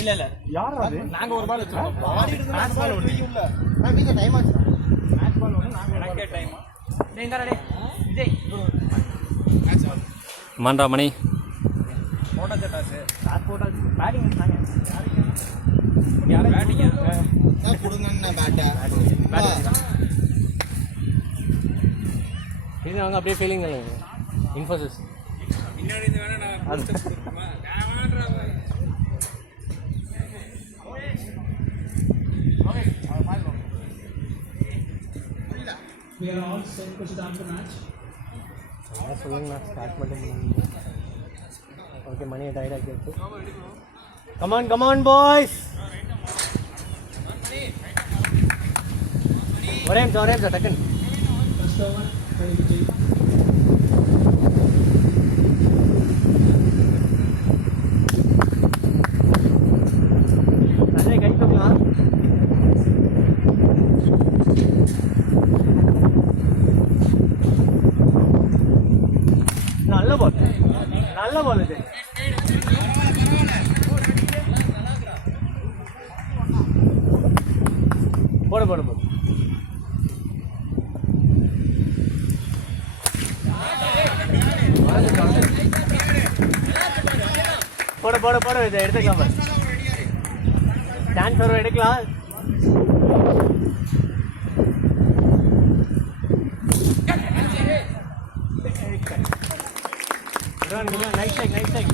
இல்ல இல்ல யார் அது? நாங்க ஒரு பால் வச்சிருக்கோம். மேட்ச் பால் ஒண்ணு இல்ல. நான் வீட்ல டைம் ஆச்சு. மேட்ச் பால் ஒண்ணு நாங்க எனக்கே டைம். டேய் இங்கடா டேய். விஜய். Match ball. மாண்டா மணி. போட்டா டாஸ். டாஸ் போட்டா பேட்டிங் பண்ணாங்க. யாரு பேட்டிங்? நான் குடுங்கண்ணா பேட். இது அவங்க அப்படியே ஃபீலிங் இல்ல. இன்ஃபோசிஸ். இன்னொரு இது வேணா நான் போஸ்ட் கொடுக்குமா? நான் வேணாம்டா பாய். We are all set to start the match. சொல்லுங்க ஸ்டார்ட் பண்ணுங்க. ஓகே மணி டைட் ஆகிடுச்சு. Come on boys. ஒரே நிமிஷம் டக்கன். First over by Vijay. Ajay கை தூக்கலாம். நல்ல பால் இது. போடு இதை எடுத்துக்கலாம். டான்ஸ் ஒரு எடுக்கலாம். Nice take.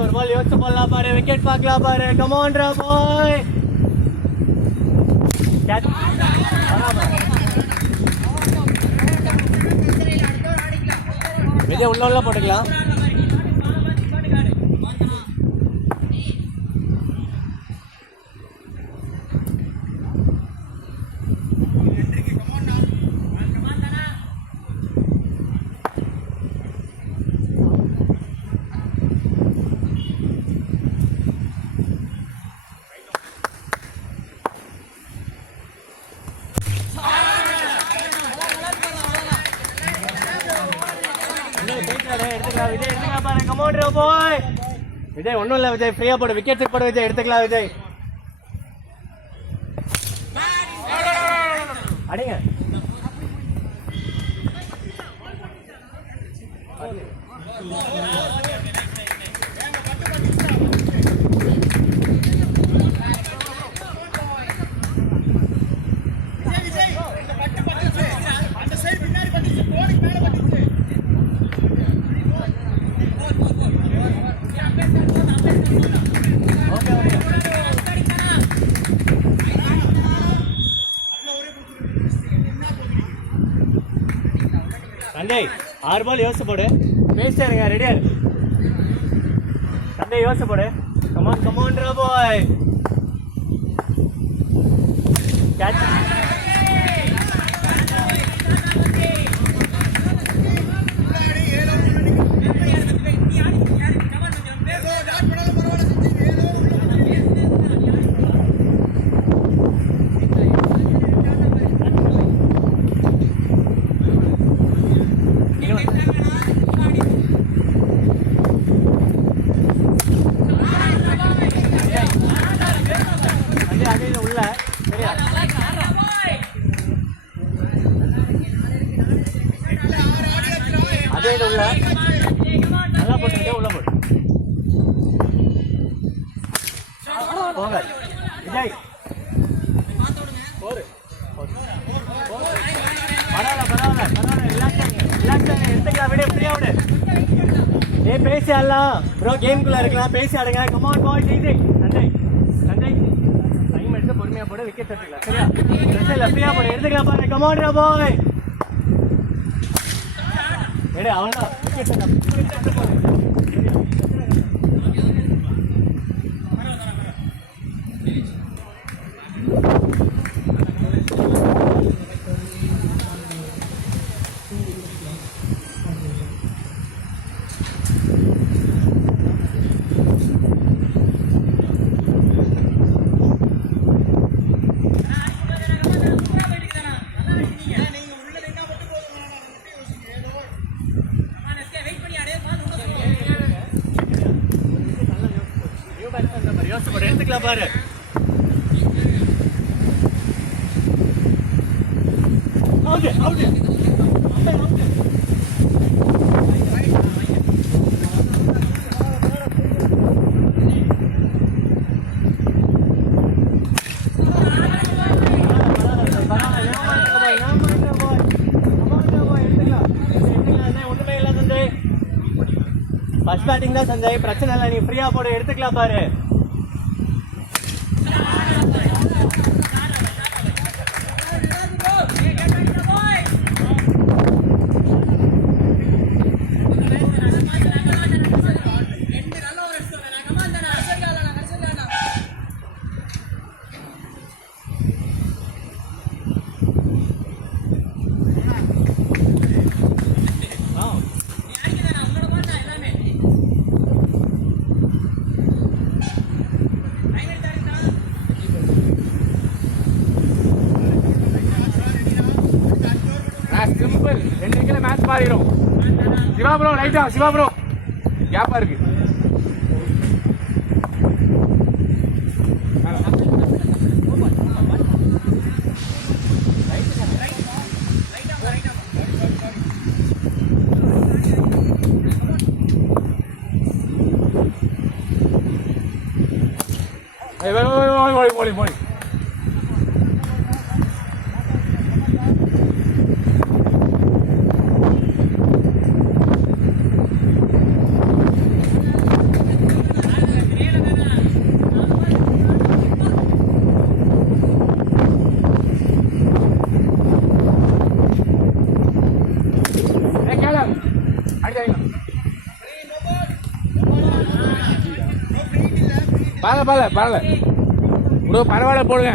ஒரு பால் யோசிச்சு போடலாம் பாரு. விக்கெட் பார்க்கலாம் பாரு. கமான் ரா பாய். விஜய் உள்ள போட்டுக்கலாம். விஜய் ஒன்றும் இல்லை விஜய், ஃப்ரீயாக போடு. விக்கெட் போடு விஜய், எடுத்துக்கலாம் விஜய். அடிங்க. சண்டே 6 பால் யோசிச்சு போடு. பேசிட்டே இருங்க. ரெடியா இருக்கு சண்டே, யோசிச்சு போடு. கமான் ரா பாய். கேட்ச். உள்ள சரியா? அதே இது உள்ள நல்லா போட்டு உள்ள போட்டு போங்க விஜய். பரவாயில்ல ரிலாக்ஸ் எடுத்துக்கலாம். விட ஃப்ரீயா விடு. பேசி ஆடலாம் ப்ரோ, கேம்குள்ள இருக்கலாம். பேசி ஆடுங்க. Come on boys. Easy. Sanjay time எடுத்து பொறுமையா போடு. விக்கெட் எடுத்துக்கலாம். சரியா? பிரச்சனை ஃப்ரீயா போடு. எடுத்துக்கலாம் பாரு. கமான் ரா பாய். எடு அவ்வளோதான். விக்கெட் எடுத்து போடு. எடுத்துக்கலாம் பாரு. அவுட் அவுட் ஃபர்ஸ்ட் பேட்டிங் தான் சஞ்சய், பிரச்சனை இல்லை, நீ ஃப்ரீயா போட எடுத்துக்கலாம் பாரு. சிம்பிள் 2 விக்கெட்ல மேட்ச் மாறிடும். சிவா ப்ரோ ரைட்டா, சிவா ப்ரோ கேப்பா இருக்கு. போலி பரவாயில்ல ப்ரோ, பரவாயில்ல போடுங்க.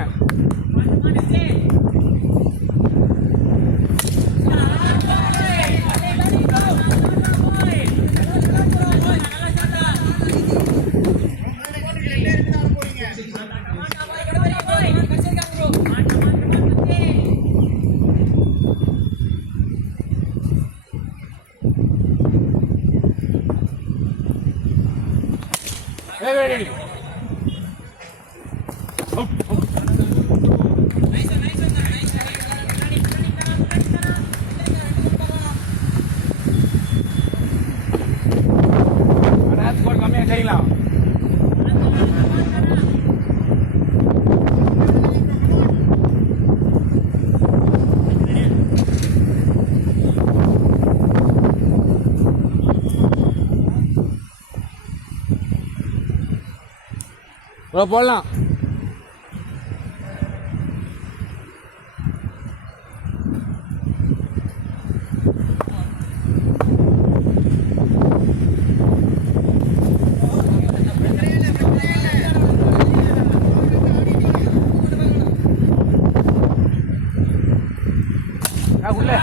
கம்மியாக செய்யலாம். போடலாம். உள்ள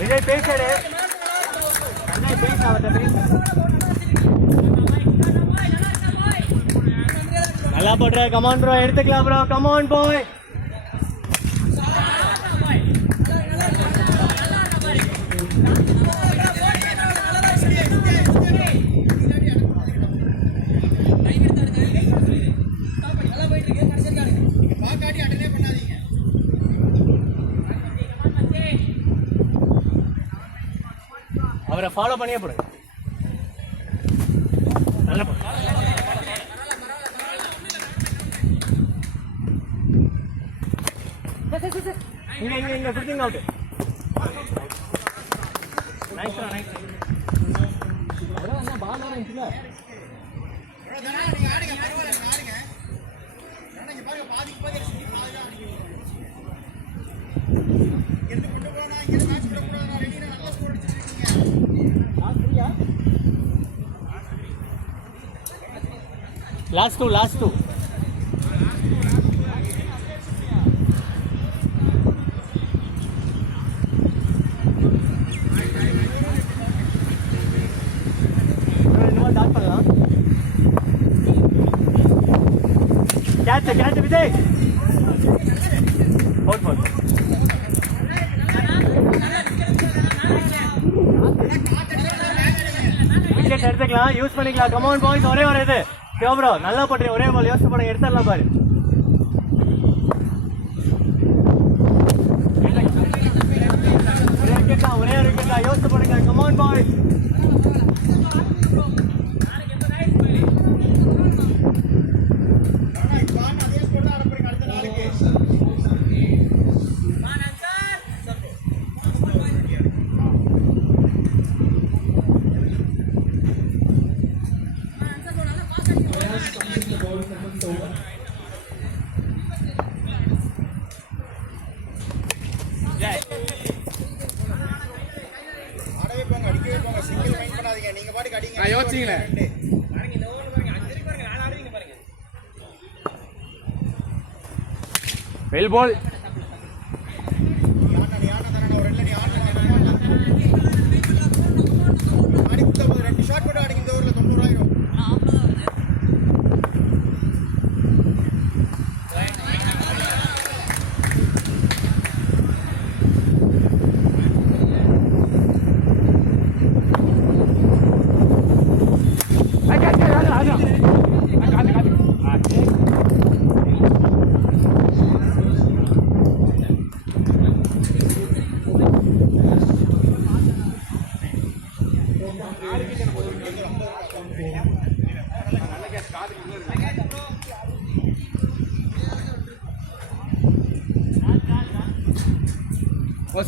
விஜய் பேசாடு, பேச அவர்கிட்ட பேச. நல்லா போடுற, கமான் ப்ரோ, எடுத்துக்கலாம் ப்ரோ, கமான் போய். அவரை ஃபாலோ பண்ணியே போடு. நல்ல போடு. இங்க fitting out. Nice nice. bro அண்ணா பால் ஆரம்பிச்சுல. bro தானா நீங்க ஆடுங்க, பரவாயில்லை ஆடுங்க. நீங்க பாருங்க பாதிக்கு பாதி சுத்தி பாதி ஆடுங்க. இங்க கொண்டு போனா இங்க மேட்ச் போட கூடாது. ரெடினா நல்லா லாஸ்ட் டூ டாட் பண்ணலாம். கேட்ச் விஜய் போட் விக்கெட் எடுத்துக்கலாம், யூஸ் பண்ணிக்கலாம். கமான் பாய்ஸ், ஒரே ஒரு இது ப்ரோ நல்லா பண்றீங்க, ஒரே பால் யோசிச்சு பண்ணுங்க, எடுத்துடலாம் பாரு. ஒரே ஒரு விக்கெட் தான், யோசிச்சு பண்ணுங்க. Come on boys. Well ball.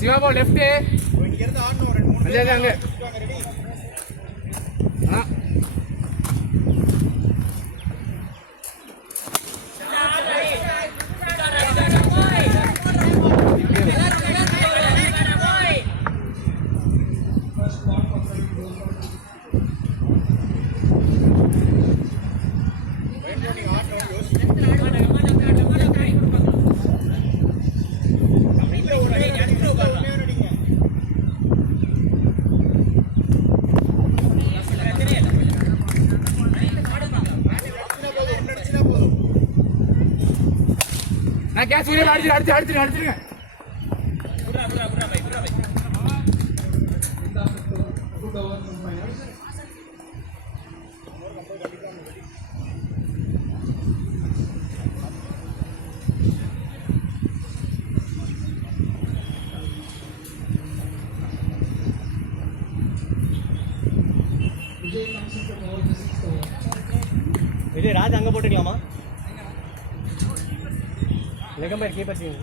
Siva ball left. இங்க இருந்து ஆடணும், ரெண்டு மூணு அங்க அங்க ரெடி. நான் கேட்ச் அடிச்சிருங்க. விஜய் ராஜ் அங்க போட்டுக்கலாமா? லெகம்பர் keeper team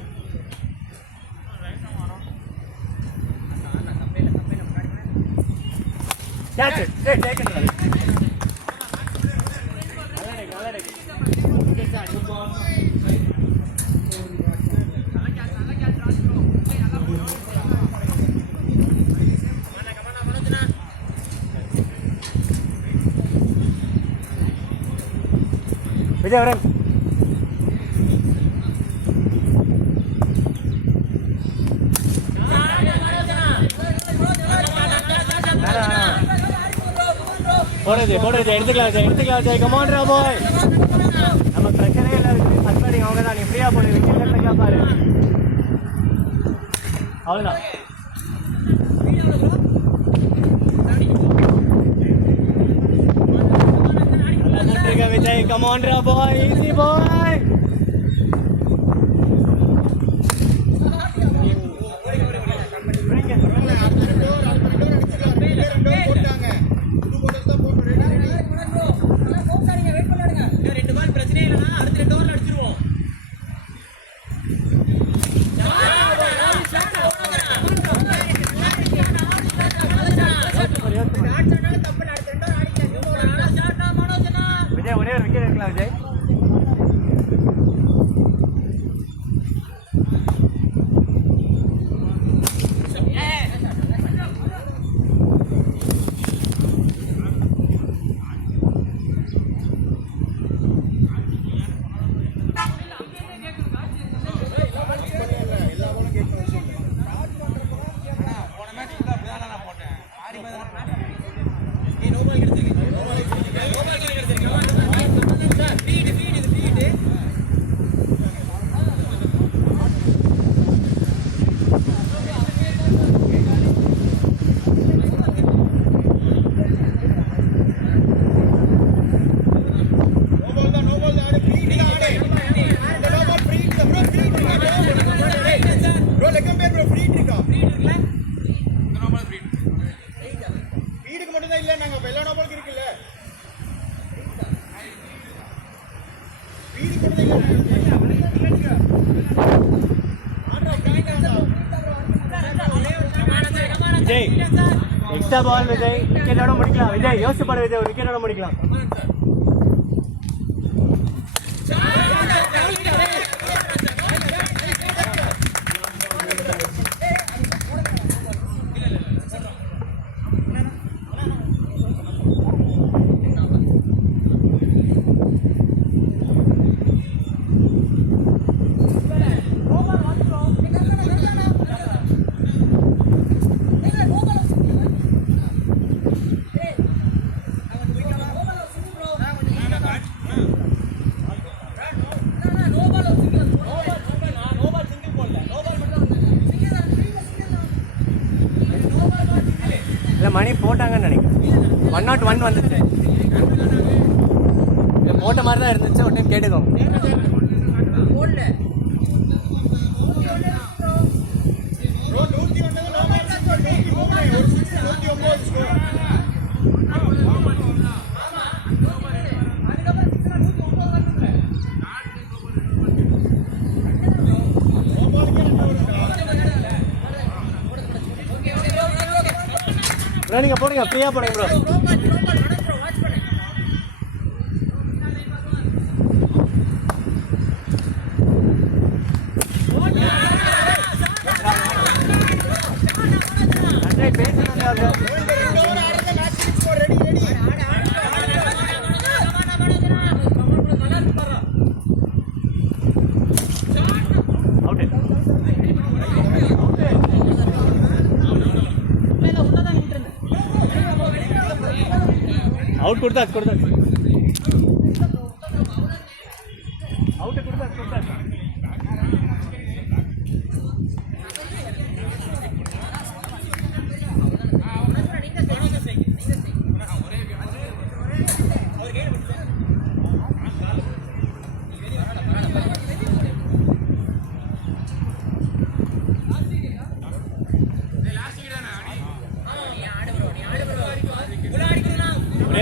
catch take it. நல்லா take wicket sir. Good ball. Vijay வரேன். போடுறது எடுத்துக்கலாம். கமான் ரா பாய், நம்ம பிரச்சனையே இல்லை. ஃபர்ஸ்ட் பேட்டிங் அவங்க தான், நீ ஃப்ரீயாக போடு. விக்கெட் எடுத்துக்கலாம் பாரு, அவ்வளோதான். விஜய் கமான் ரா பாய், ஈஸி பாய். விஜய் ஒரே ஒரு விக்கெட் எடுக்கலாம். விஜய் விஜய் எக்ஸ்ட்ரா பால் விஜய் விக்கெட்டோட முடிக்கலாம். விஜய் யோசிப்பாடு விஜய் ஒரு விக்கெட்டோட முடிக்கலாம். இல்லை மணி போட்டாங்கன்னு நினைக்கிறேன். 101 வந்துச்சு. இல்லை போட்ட மாதிரி தான் இருந்துச்சு. ஒரு டைம் கேட்டுக்கோங்க. ப்ரோ நீங்கள் போடுங்க, ஃப்ரீயாக போடுங்க ப்ரோ. அவுட் கொடுத்தாச்சு அவுட்டு கொடுத்தாச்சு.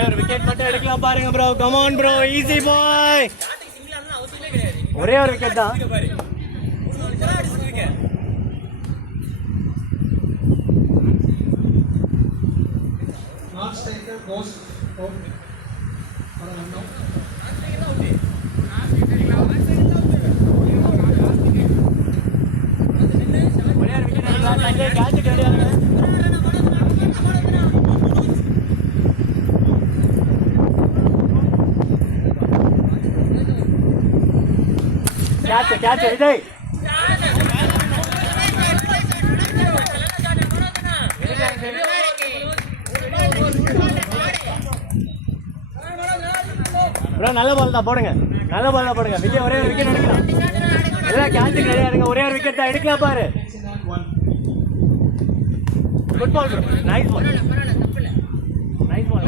ஒரு விக்கெட் மட்டும் எடுக்கலாம் பாருங்க bro. Come on bro, easy boy. ஒரே ஒரு விக்கெட் தான். ஒரே ஒரு விக்கெட் எடுக்கலாம். கேட்ச் கிடையாது. கேட்ச் விஜய். ப்ரோ நல்ல பால் தான் போடுங்க, நல்ல பால் தான் போடுங்க. விஜய் ஒரே ஒரு விக்கெட் எடுக்கலாம். எல்லாம் கேட்ச் கிடையாதுங்க, ஒரே ஒரு விக்கெட் தான் எடுக்கலாம் பாரு. Good ball bro, nice ball, nice ball.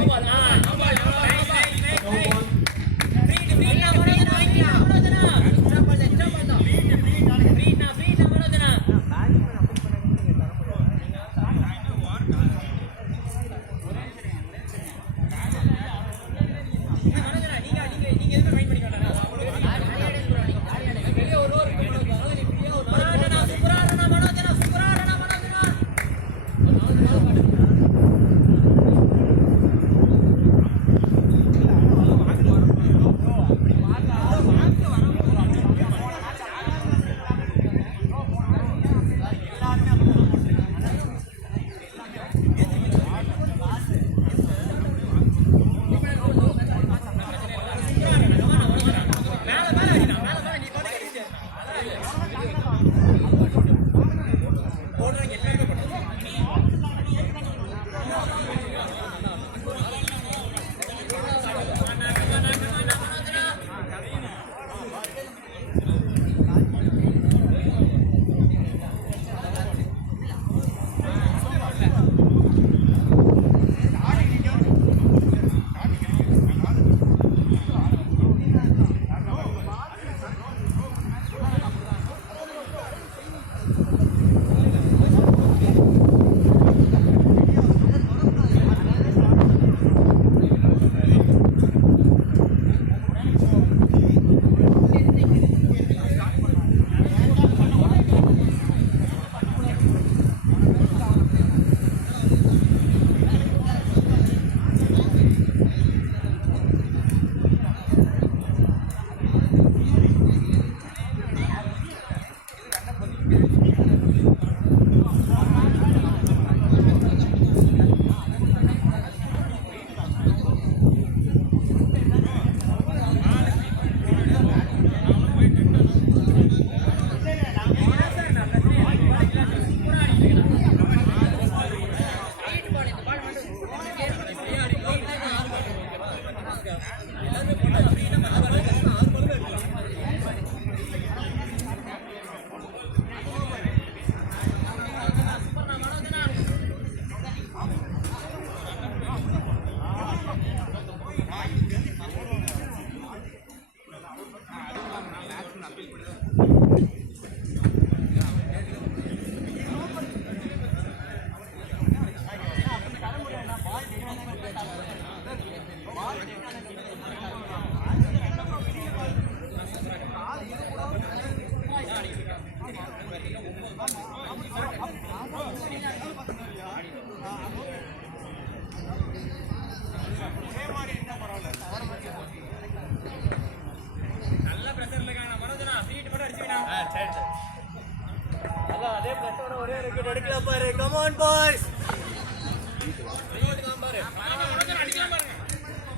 அதே பிரச்சனை ஒரே விக்கெட் எடுக்கலாம் பாரு. Come on boys.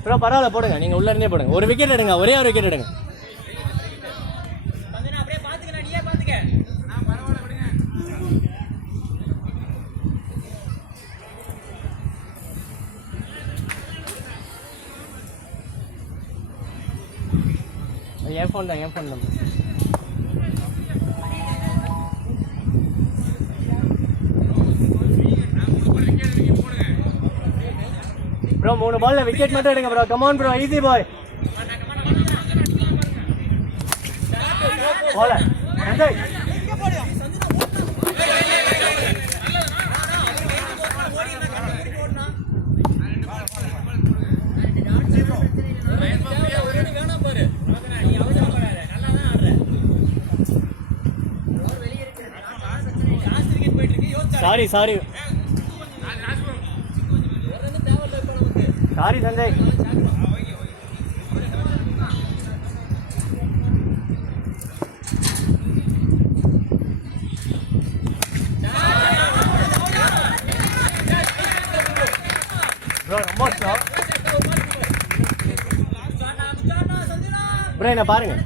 ப்ரோ பரவாயில்ல போடுங்க, நீங்க உள்ள இருந்தே போடுங்க. ஒரு விக்கெட் எடுங்க, ஒரே ஒரு விக்கெட் எடுங்க. என் ஃபோன் தான், என் ஃபோன் தான். ப்ரோ 3 பால்ல விக்கெட் மட்டும் எடுங்க bro. Come on bro, easy boy. போல Sanjay sorry sorry sorry Sanjay. Bro ரொம்ப ப்ரோ என்ன பாருங்க.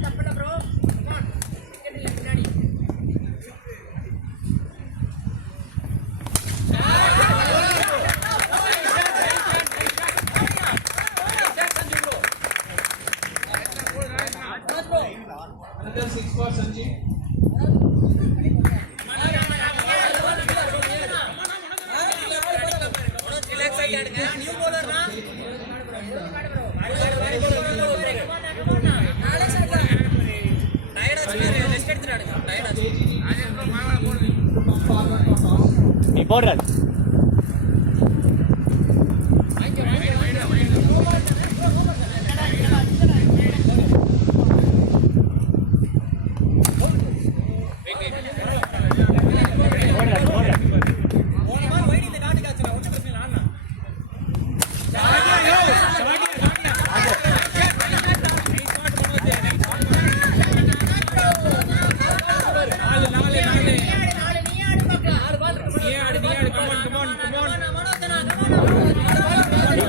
நீ போடுற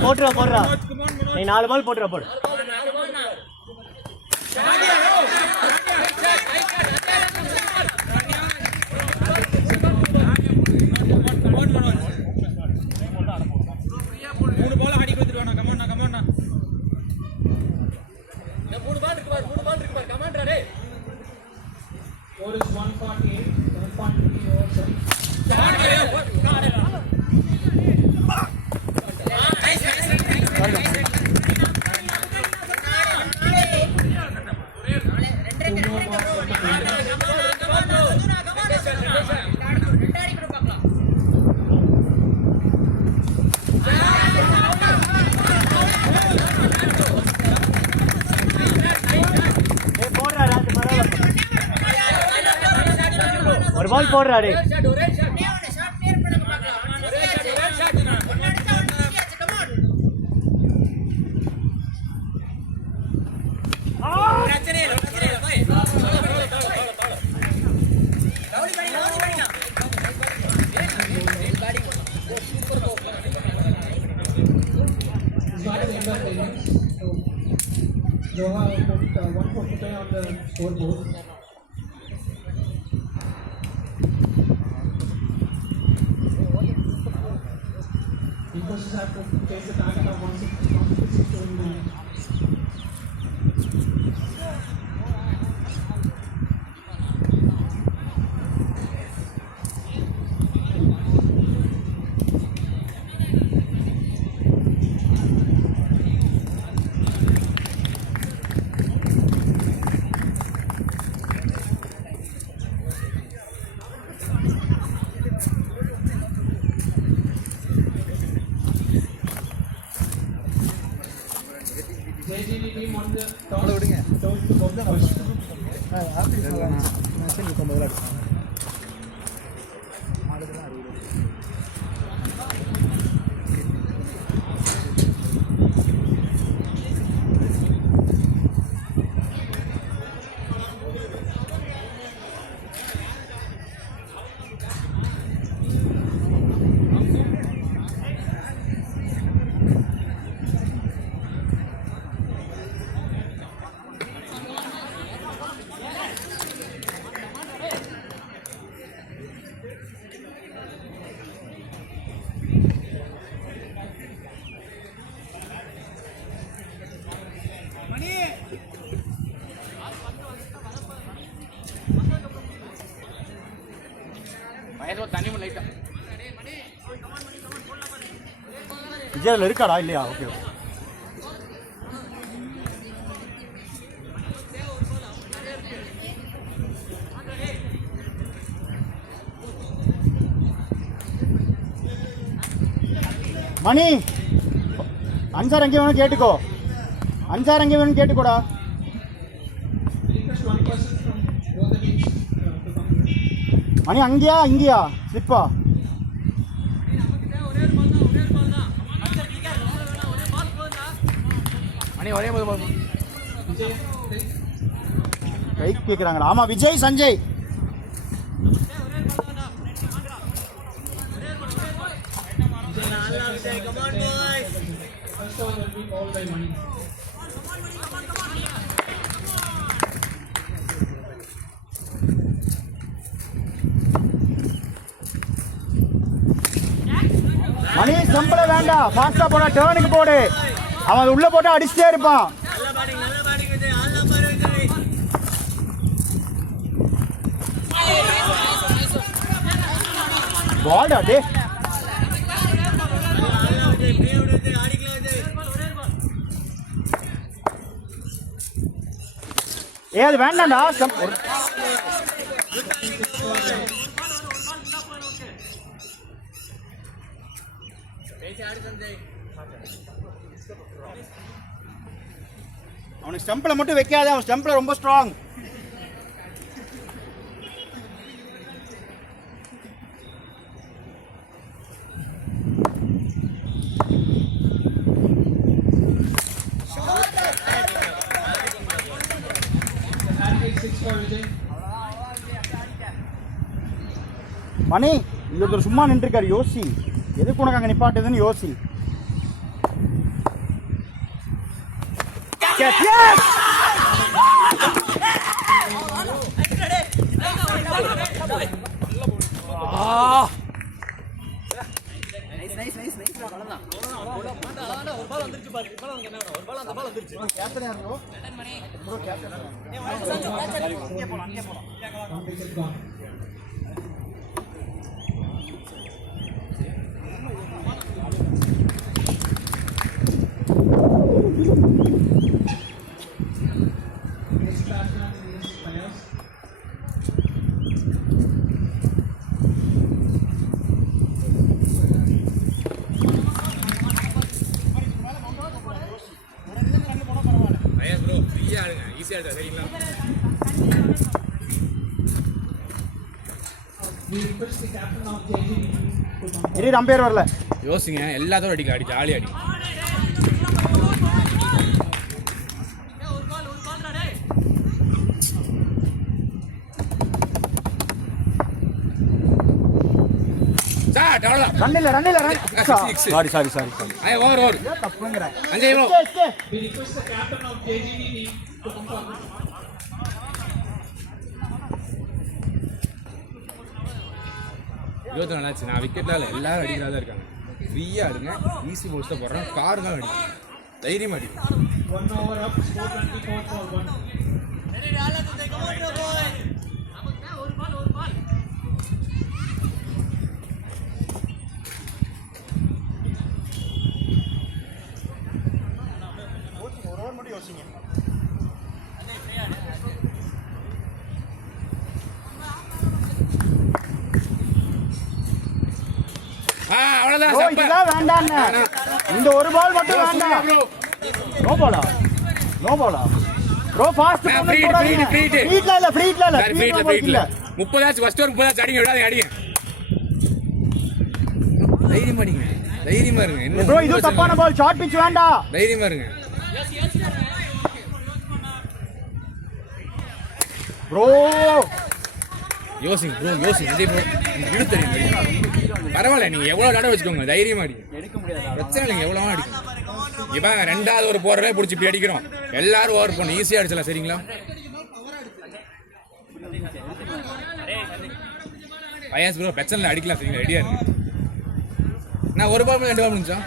போட்டுற போடுறா. நீ 4 பால் போட்டுற போடு. ஒரு பால் போடுறாரு. Doha put 145 on the scoreboard. In possession have to face the target of 167 minutes. JGB team on the toss to both the numbers. Vijay இருக்காடா இல்லையா? Okay okay. மணி அஞ்சார் எங்கே வேணும் கேட்டுக்கோ, அஞ்சார் எங்கே வேணும் கேட்டுக்கோடா. Request one person from both the teams to come. மணி அங்கேயா இங்கேயா ஸ்லிப்பா? கை கேட்குறாங்கடா. ஆமாம் Vijay Sanjay. First over will be called by Mani. மணி சம்பள வேண்டாம், ஃபாஸ்டா போட டேர்னுக்கு போடு. அவன் உள்ள போட்டு அடிச்சுட்டே இருப்பான். பால்டா டே. ஏ அது வேண்டாம்டா. அவனுக்கு ஸ்டம்பிளை மட்டும் வைக்காத, அவன் ஸ்டம்பில் ரொம்ப ஸ்ட்ராங். மணி இங்க ஒருத்தர் சும்மா நின்றுருக்காரு, யோசி. எதுக்கு உனக்கு அங்கே நிப்பாட்டுதுன்னு யோசி. இரு அம்பேர் வரல. யோசிங்க, எல்லாத்தோட அடிக்கலாம், அடி ஜாலி அடி. ரன் இல்ல சாரி ஓவர் தப்புங்கற. அஞ்சே We request the captain of JGB team to come forward. நான் விக்கெட்ல எல்லாரும் அடிக்கிறதா இருக்காங்க. ஃப்ரீயாக ஆடுங்க. ஈஸி போஸ்ட்டை போடுறோம். காருங்க அடிக்கும், தைரியமாக அடிக்கும். 1 over up, score 24 for 1. அவ்வளோதான். ப்ரோ இதுதான் வேண்டாண்ணே, இந்த ஒரு பால் மட்டும் வேண்டாம். நோ பாலா ப்ரோ, ஃபாஸ்ட் போடாதீங்க. ஃப்ரீட்ல இல்ல 30 ஃபர்ஸ்ட் ஓவர் 30 அடிங்க, விடாதீங்க, அடிங்க. தைரியமா அடிங்க, தைரியமா இருங்க. இன்னும் ப்ரோ இது தப்பான பால், ஷார்ட் பிட்ச் வேண்டாம். தைரியமா இருங்க ப்ரோ. யோசிங்க ப்ரோ, யோசிங்க. இதே ப்ரோ இழுத்து தெரியும். பரவாயில்ல, நீங்க எவ்வளவு நட வச்சுக்கோங்க, தைரியமா அடிங்க. பிரச்சனை இல்லைங்க, எவ்வளவு அடிக்கும். இப்போ 2வது ஒரு போறதே பிடிச்சி இப்படி அடிக்கிறோம். எல்லாரும் ஓவர் பண்ணணும், ஈஸியா அடிச்சலாம். சரிங்களா? பயாஸ் ப்ரோ பிரச்சனை இல்லை, அடிக்கலாம். சரிங்களா? ரெடியா இருங்க. நான் ஒரு பால் 2 பால் முடிஞ்சா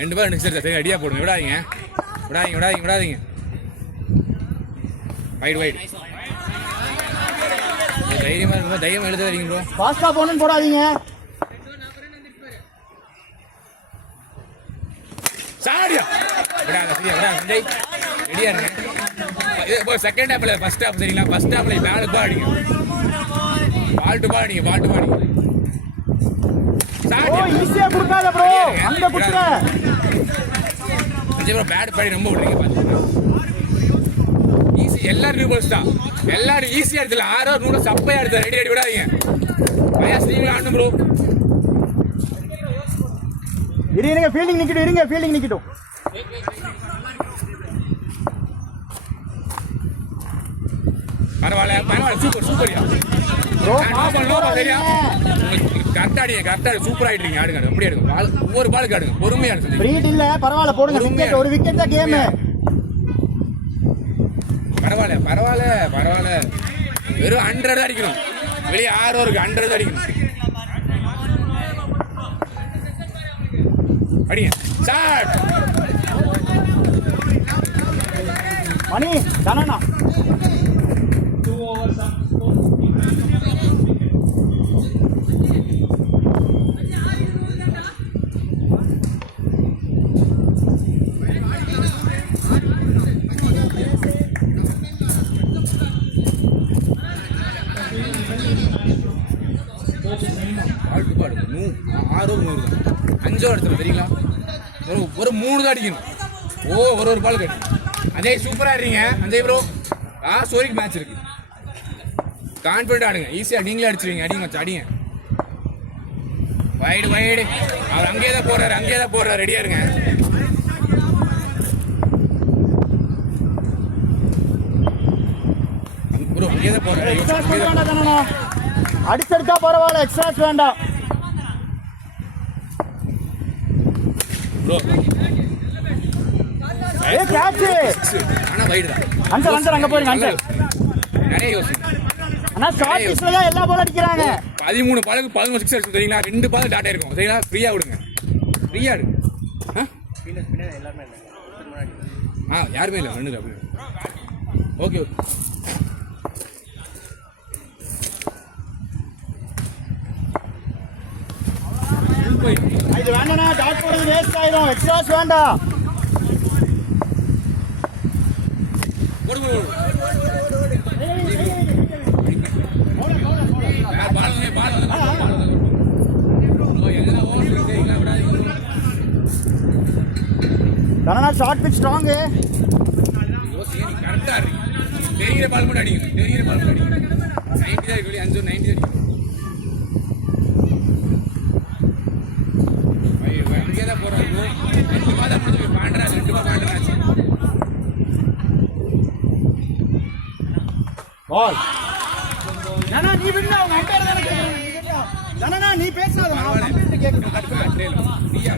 2 பால் நினைச்சு சரி, ரெடியா போடுங்க. விடாதீங்க. வைட் தைரியமா இருக்கும். தைரியமா எழுத வரீங்க ப்ரோ. ஃபாஸ்டா போகணும்னு போடாதீங்க. சாடியா விடாத, சரியா? விடாத, ரெடியா இருங்க. இது செகண்ட் ஹாப்ல, ஃபர்ஸ்ட் ஹாப் சரிங்களா? ஃபர்ஸ்ட் ஹாப்ல பேலுக்கு பால் அடிங்க, பால் டு பால் அடிங்க. ஓ ஈஸியா கொடுக்காத ப்ரோ, அங்க குடுங்க. ப்ரோ பேட் படி ரொம்ப விடுறீங்க பாத்தீங்களா? ஈஸி, எல்லாரும் நியூ பால்ஸ் தான். எல்லாரும் ஈஸியா எடுத்துல 6 ஓவர் 100 சப்பையா எடுத்து ரெடி விடாதீங்க. பையா ஸ்ட்ரீமிங் ஆடணும் ப்ரோ. இருங்க, ஃபீல்டிங் நிக்கட்டும். பரவாயில்ல, சூப்பர்யா ப்ரோ. சரியா? கரெக்டா அடிங்க, சூப்பர் ஆயிடுறீங்க. ஆடுங்க, அப்படியே எடுங்க. ஒவ்வொரு பாலுக்கு ஆடுங்க, பொறுமையா எடுங்க. ஃப்ரீட் இல்ல, பரவாயில்ல போடுங்க. விக்கெட், ஒரு விக்கெட் தான் கேம். பரவாயில்ல. வெறும் 100 தான் அடிக்கணும். வெளியே 6 ஓவருக்கு 100 தான் அடிக்கணும். அடிங்க. ஸ்டார்ட். மணி தனனா 2 overs up, score 55 பால் 6 ஓவர் 100 தான். 5 ஓவர் எடுத்துரும் தெரியுங்களா? ஒரு 3 தான் அடிக்கணும். ஒரு பால் கட்டி. அதே சூப்பரா ஆடுறீங்க அஞ்சய் ப்ரோ. சோரிக்கு மேட்ச் இருக்கு. கான்ஃபிடென்ட் ஆடுங்க, ஈஸியா நீங்களே அடிச்சிருவீங்க. அடிங்க மச்சான், அடிங்க. வைடு அவர் அங்கேயே தான் போடுறாரு. ரெடியா இருங்க. ப்ரோ அங்கேயே தான் போடுறாரு. அடிச்செடுத்தா பரவாயில்ல, எக்ஸ்ட்ராஸ் வேண்டாம் ப்ரோ. கேட்ச். ஆனா வைடு தான். அங்க போயிருங்க. நிறைய யோசிங்க. ஆனா ஷார்ட் பிட்ச்ல தான் எல்லா பால் அடிக்கிறாங்க. 13 பாலுக்கு 11 சிக்ஸ் அடிச்சு தெரியுங்களா? 2 பால் டாட்டா இருக்கும். சரிங்களா? ஃப்ரீயா விடுங்க. யாருமே இல்லை, 2 அப்படி. ஓகே. இது வேண்டாம்னா டாட் போடுறது வேஸ்ட் ஆயிடும். எக்ஸ்ட்ராஸ் வேண்டாம். தனனா ஷார்ட் பிட்ச் ஸ்ட்ராங். கரெக்டா இருக்கு. தெரிகிற பால் மட்டும் அடிங்க. 90 தான் இருக்கு. 5 90 அடிங்க. அங்கே தான் போறாங்க. 2 பால் தான் முடிஞ்சு பாண்டா. 2 பால் பாண்டாச்சு. பால். நானா நீ வின்னா, அவங்க அம்பையர் தான கேக்குறாங்க. நானா நீ பேசாத, நான் அம்பையர் கேக்குறேன். நீயா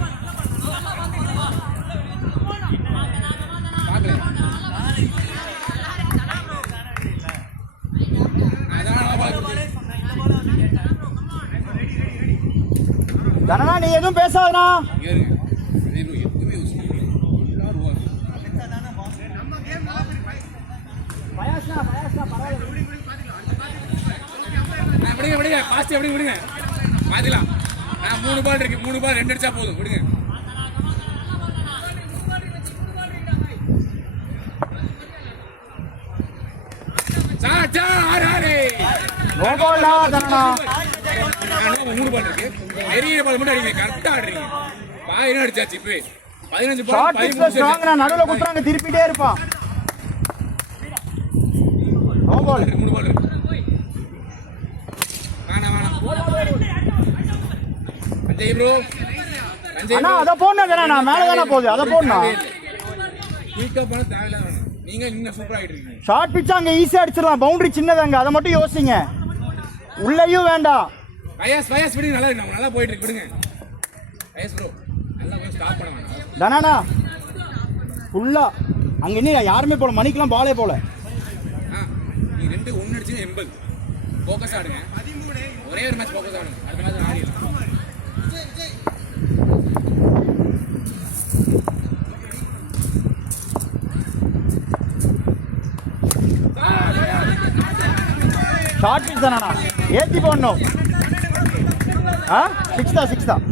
தனனா எதுவும் பேசாதண்ணா. ஏறுங்க அதே ப்ரோ எதுவுமே யூஸ் பண்ணுங்க எல்லாரும் வாங்க விடுங்க பாஸ்ட் எப்படி விடுங்க பாத்துக்கலாம். நான் 3 பால் இருக்கு 3 பால் 2 அடிச்சா போதும் விடுங்க. சாச்சா ஆறாரே நோ பால் தானண்ணா. 3 பால் இருக்கு பெரிய பால் மட்டும் அடிங்க கரெக்டா ஆடுறீங்க. பாயிரம் அடிச்சாச்சு இப்போ 15 பால் ஷார்ட் பிட்ச்ல ஸ்ட்ராங்கா நடுவுல குத்துறாங்க திருப்பிட்டே இருப்பான். நோ பால் 3 பால் இருக்கு. அஜய் ப்ரோ அண்ணா அத போடுறேனா மேல தான போகுது அத போடுறேன். கீக்கப் பண்ண தேவையில்ல. நீங்க இன்னும் சூப்பரா ஆயிட்டு இருக்கீங்க. ஷார்ட் பிட்ச் அங்க ஈஸியா அடிச்சிடலாம். பவுண்டரி சின்னதாங்க அத மட்டும் யோசிங்க. உள்ளேயும் வேண்டாம். வயஸ் விடுங்க நல்லா இருக்கு. நல்லா போயிட்டு இருக்கு விடுங்க. வயஸ் ப்ரோ நல்லா போய் ஸ்டாப் பண்ண வேண்டாம். தானாண்ணா ஃபுல்லா அங்க இன்னும் யாருமே போல மணிக்கெல்லாம் பாலே போல. நீ 2 1 அடிச்சு 80 ஃபோக்கஸ் ஆடுங்க. ஒரே ஒரு மேட்ச் ஃபோக்கஸ் ஆடுங்க. அடுத்த மேட்ச் ஆடிடலாம். ஷார்ட் பிட்ச் தானா ஏத்தி போடணும். 6 தான்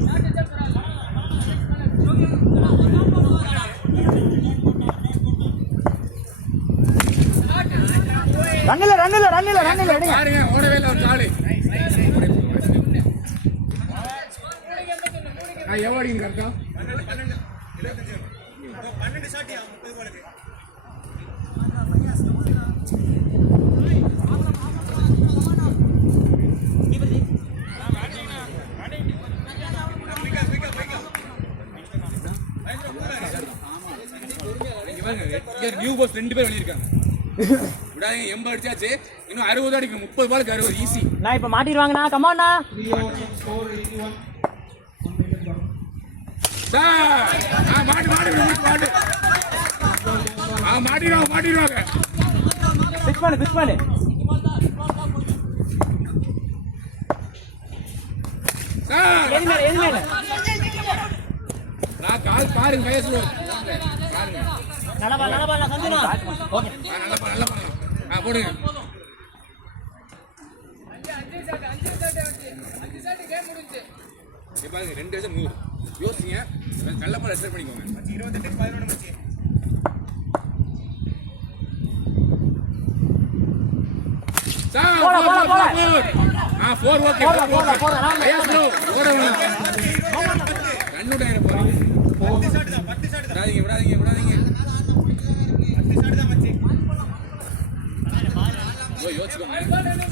ரன்னில எடுங்க. பாருங்க ஓடவே இல்ல ஒரு கால். எவ்வளவு கரெக்டா 12 ஷாட்டியா 30 பாலுக்கு. நியூ பாஸ் 2 பேர் வெளிய இருக்காங்க. விடாதீங்க 80 அடிச்சாச்சு. இன்னும் 60 அடிக்கணும். 30 பாலுக்கு 60 ஈஸி. நான் இப்ப மாட்டிடுவாங்கண்ணா. கமாண்ணா. 3 out and 481. சார் மாட்டிடுவாங்க. பிச் பண்ணு. சார் எது மேல நான் கால் பாருங்க வயசு பாருங்க. நல்ல பால் சந்துனா. ஓகே நல்ல பால் போடுங்க. பாருங்க 2 அடிச்சா 100. யோசிங்க நல்ல பால் ரெஸ்ட் பண்ணிக்கோங்க. 28 11 மச்சி. சார் போடு. 4 ஓகே. எஸ் ப்ரோ ஓடுங்க. ரன் அவுட் ஆயிர போறீங்க. 10 ஷாட் தான். 10 ஷாட் தான். விடாதீங்க 10 ஷாட் தான் மச்சி. யோசிச்சுக்கோங்க.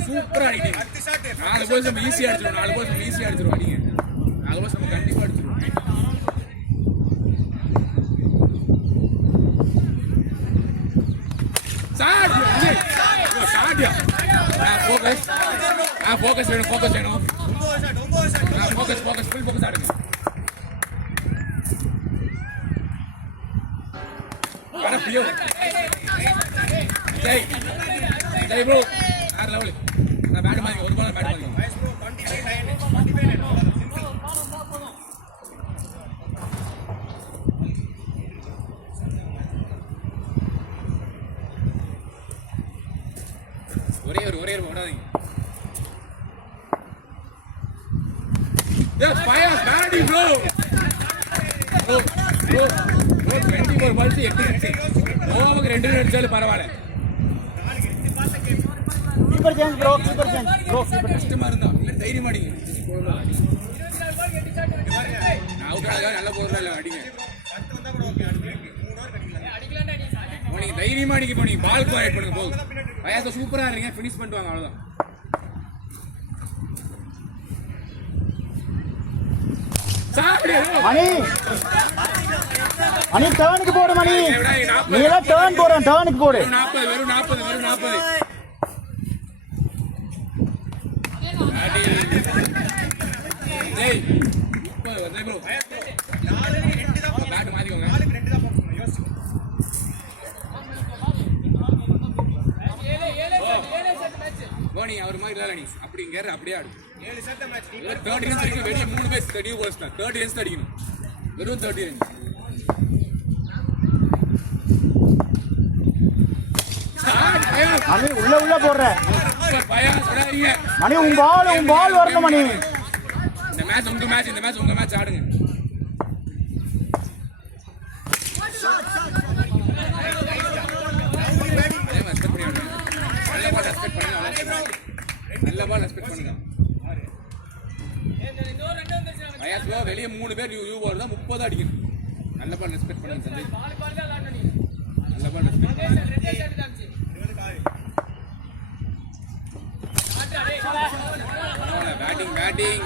சூப்பரா அடிட்டீங்க. 10 ஷாட் 4 பால்ஸ் நம்ம ஈஸியா அடிச்சிரோம். 4 பால்ஸ் நம்ம ஈஸியா அடிச்சிரோம். அடிங்க 4 பால்ஸ் நம்ம கண்டிப்பா அடிச்சிரோம். சார் ஷாட்யா ஃபோக்கஸ் வேணும். ஃபுல் ஃபோக்கஸ் ஆடுங்க. பியோ ஜெய் ப்ரோ வேற லெவல். நான் பேட் மாறிங்க ஒரு பால் பேட் மாறிங்க. ப்ரோ 25 ஒரே ஒரு ஓடாதீங்க. Yes, fire, batting, bro. Bro, 24 balls 8 runs. ஓவருக்கு 2 ரன் அடிச்சாலும் பரவாயில்ல. Keeper change bro. கஷ்டமா இருந்தா இல்ல தைரியம் அடிங்க. நான் அவுட் ஆகல நல்ல போறதா இல்ல அடிங்க. 10 வந்தா கூட ஓகே அடிங்க. 3 ஓவர் அடிக்கலாம். நீங்க தைரியமா அடிங்க. இப்போ நீங்க பால் கோஆர்டினேட் பண்ணுங்க போதும். வயசு சூப்பரா இருக்கீங்க. ஃபினிஷ் பண்ணிடுவாங்க அவ்வளவுதான். மணி டர்னுக்கு போடு. மணி நீ எல்லாம் டர்ன் போறேன். டர்னுக்கு போடு. 40 வெறும் 40. ஜெய் இப்போ வந்து ப்ரோ 4 2 தான் பேட் மாத்திக்கோங்க. 4 2 தான் போடுங்க. யோசி போனி அவர் மாதிரி இல்ல நீ அப்படிங்கற அப்படியே ஆடு. தேர்ட் ரன்ஸ் அடிக்கணும். வெளியே 3 பேர் நியூ பால்ஸ் தான். 30 ரன்ஸ் அடிக்கணும். வெறும் 30 ரன்ஸ். மணி உள்ள போடுற பயம் சொல்லாதீங்க. மணி உன் பால் வரணும் மணி. இந்த மேட்ச் உங்க மேட்ச், இந்த மேட்ச் உங்க மேட்ச் ஆடுங்க. அதே மாதிரி ரெஸ்பெக்ட் பண்ணி ஆடுங்க. நல்ல பால் ரெஸ்பெக்ட் பண்ணுங்க. நல்ல பால் ரெஸ்பெக்ட் பண்ணுங்க. பயாஸ்லோ வெளியே 3 பேர் யூ பால் தான் 30 அடிக்கணும். நல்ல பால் ரெஸ்பெக்ட் பண்ணுங்க சஞ்சய். நல்ல பால் ரெஸ்பெக்ட் பண்ணுங்க.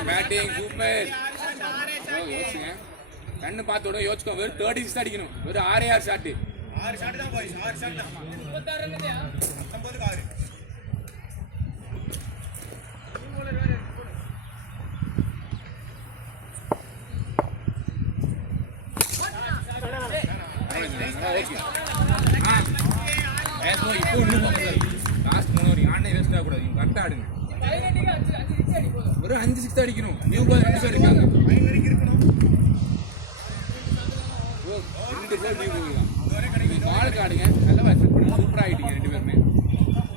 Batting super. யோசிங்க, கண்ணு பார்த்து விட யோசிக்கோ. வெறும் 36 தான் அடிக்கணும். வெறும் 6 ஷாட்டு. 6 ஷாட் தான் பாய்ஸ். 6 ஷாட் தான். 26 ரன்னுயா. 19க்கு 6. இப்போ இன்னும் லாஸ்ட் 3 ஓவர் ஆனே வேஸ்ட் ஆக கூடாது. கரெக்டா ஆடுங்க. ஒரு 5 6 அடிக்கணும். நியூ பால் 2 பேர் இருக்காங்க. 2 பேர் நியூ பால் தான். பால் ஆடுங்க. நல்லா எக்ஸ்பெக்ட் பண்ணுங்க. சூப்பரா ஆயிட்டீங்க 2 பேருமே.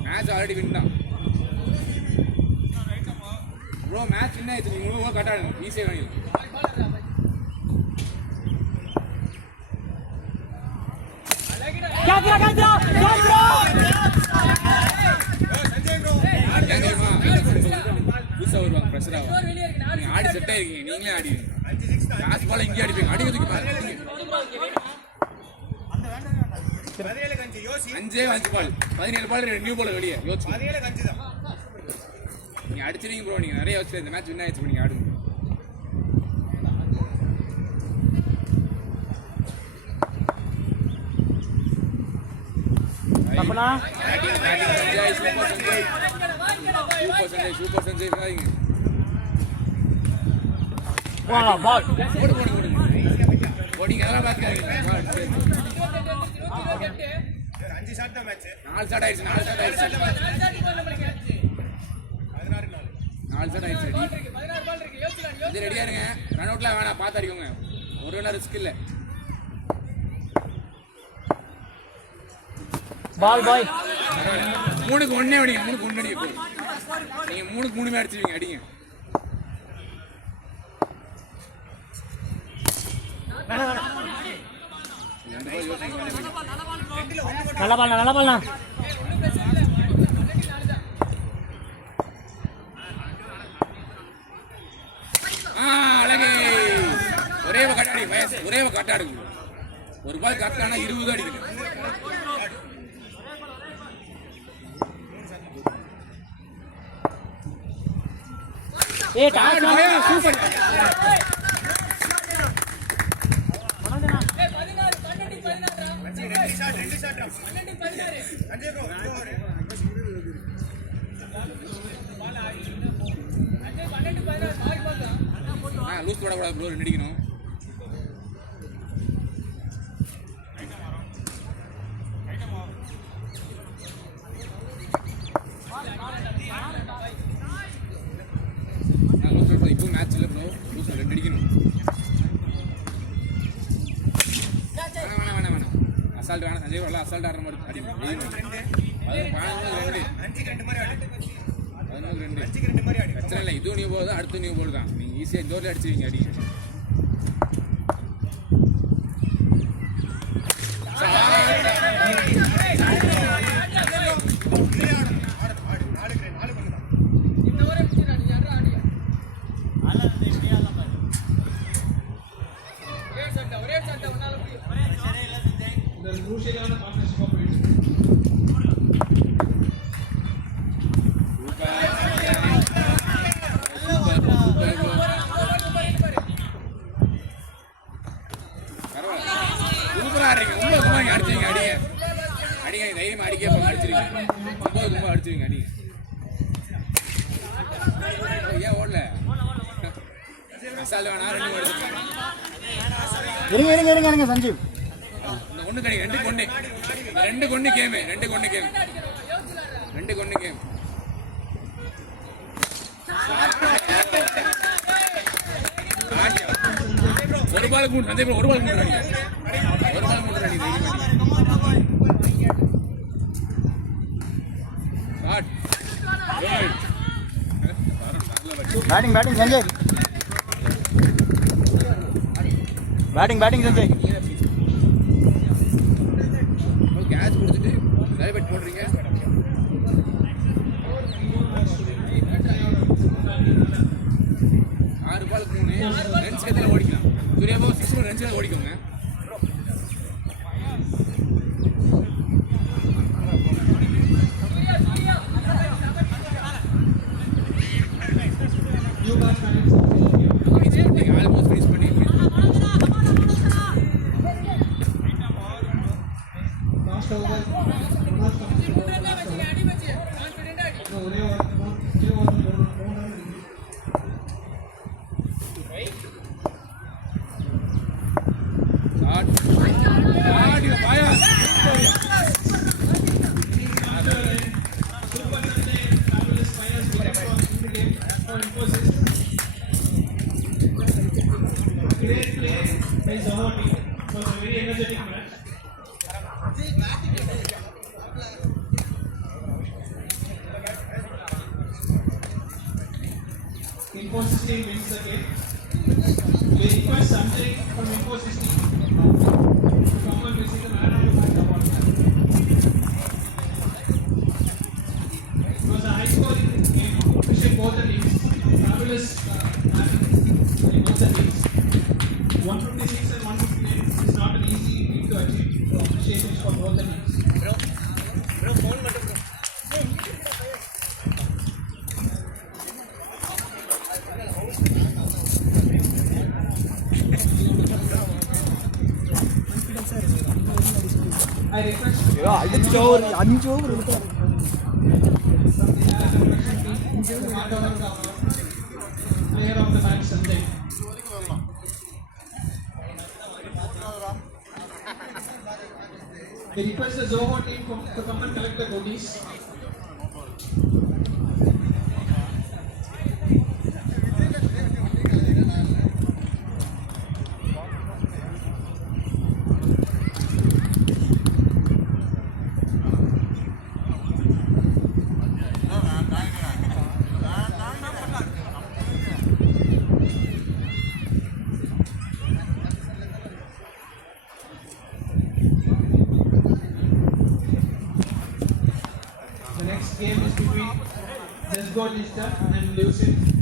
மேட்ச் ஆல்ரெடி வின் தான் ப்ரோ. மேட்ச் என்ன ஆயிடுச்சு? நீங்க மூணு கரெக்டா ஆடுங்க. ஈஸியா வேணும். புதுசா வருவாங்க, பிரஷர் ஆகும். நீங்க ஆடி செட் ஆயிருக்கீங்க. நீங்களே ஆடிடுங்க. லாஸ்ட் பால் இங்கே அடிப்பீங்க. அடிக்கிறதுக்கு பாருங்க. 5 பால் 17 பால் நியூ பால் வெளியே யோசிச்சு நீங்க அடிச்சிருக்கீங்க ப்ரோ. நீங்க நிறைய யோசிச்சு இந்த மேட்ச் வின் ஆயிடுச்சு. நீங்க ஆடுங்க. சூப்பர் சஞ்சய். போடிங்க அதெல்லாம் பாத்துக்காதீங்க. 4 ஷாட் ஆயிடுச்சு. 4 ஷாட் ஆயிடுச்சு. 4 ஷாட் ஆயிடுச்சு. இது ரெடியா இருங்க. ரன் அவுட்லாம் வேணாம். பார்த்து அடிக்கோங்க. ஒரு வேளை ரிஸ்க் இல்லை. பால் பாய் 3க்கு 1 அடிங்க. 3க்கு 1 அடிங்க. நீங்க 3க்கு 3 அடிச்சிருவீங்க. அடிங்க. நல்ல பால் அழகே. ஒரே கட்டாடி வயசு. ஒரே கட்டாடுங்க. ஒரு பால் கரெக்டானா 20 அடிக்கணும். சூப்பர். லூஸ் போடக்கூடாது ப்ரோ. 2 அடிக்கணும். இப்போ மேட்ச் இல்லை ப்ரோ. லூஸ் 2 அடிக்கணும். வேணாம். அசால்ட் வேணாம். சஞ்சய் வரல. அசால்ட் ஆடுற மாதிரி அடிங்க. 11-2 பிரச்சனை இல்லை. இதுவும் நியூ பால் தான். அடுத்த நியூ பால் தான். நீங்கள் ஈஸியாக ஜோரில் அடிச்சிருவீங்க. அடிங்க. இருங்க சஞ்சீவ். 1 கடி 2 கொண்டு கேம். 2 கொண்டு கேம். ஒரு பால் மூணு சந்தேக ஒரு பால் மூணு அடி ஒரு பால் மூணு அடி batting Sanjay batting Sanjay catch கொடுத்துட்டு நிறைய பேட் போடுறீங்க ஆறு பாலுக்கு மூணு ரன்ஸ் எத்தனை ஓடிக்கலாம் சூர்யாபா 6 ரன்ஸ் ஓடிக்கோங்க ஆல்மோஸ்ட் ஃபினிஷ் பண்ணி Last over. ஒரே great play by Zoho team. It was a very energetic match. Infosys team wins the game. We request Sanjay from Infosys team to come and receive the man of the match award. It was a high scoring game, pushing both the teams. Fabulous in both the teams. 156 and 159 is not an easy thing to achieve. So appreciations for both the teams. I request அடிச்ச ஒரு 5 over player of the match Sanjay. We request the Zoho team to come and collect the goodies. The next game is between Jesgo Lista and Lucid.